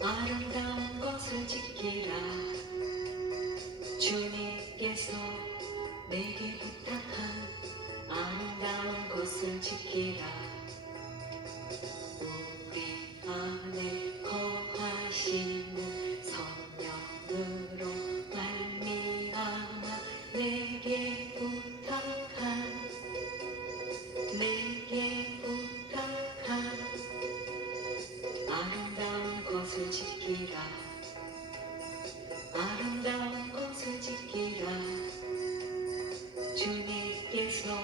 아름다운 것을 지키라. 주님께서 내게 부탁하 지키라. 아름다운 것을 지키라. 주님께서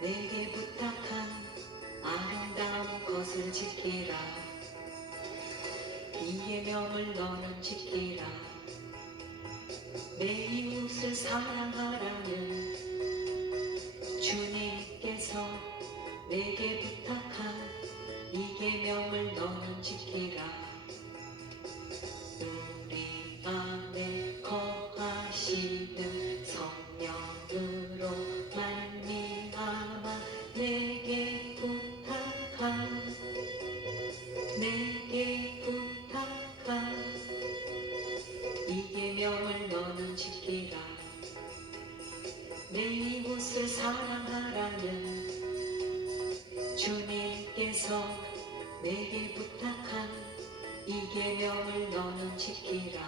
내게 부탁한 아름다운 것을 지키라. 이계명을 너는 지키라. 내 이웃을 사랑하라는 주님께서 내게 부탁한 이계명을 너는 지키라. 내게 부탁한 이 계명을 너는 지키라. 내 이웃을 사랑하라는 주님께서 내게 부탁한 이 계명을 너는 지키라